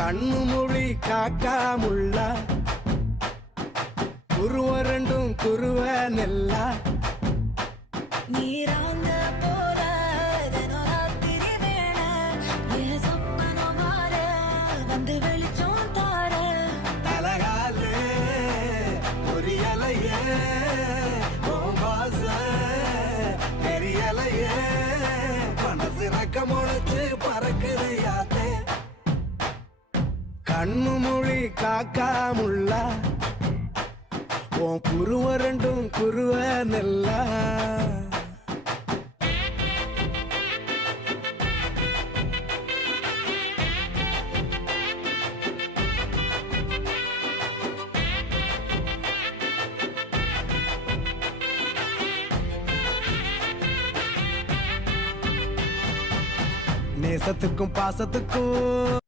கண்ணு மொழி காக்காமுள்ள குருவ ரெண்டும் குருவ நெல்லா நீராங்க போல தினராத்திரி வேண என் சொப்பனம் மாற வந்து வெளிச்சம் தார தலகாலே பொரியலையே ஓம்பாச பெரியலையே மனசு ரக்க முளைச்சு பறக்குதையாத்தே கண்ணு மொழி காக்காமுள்ள உன் குருவ ரெண்டும் குருவ நெல்லா நேசத்துக்கும் பாசத்துக்கும்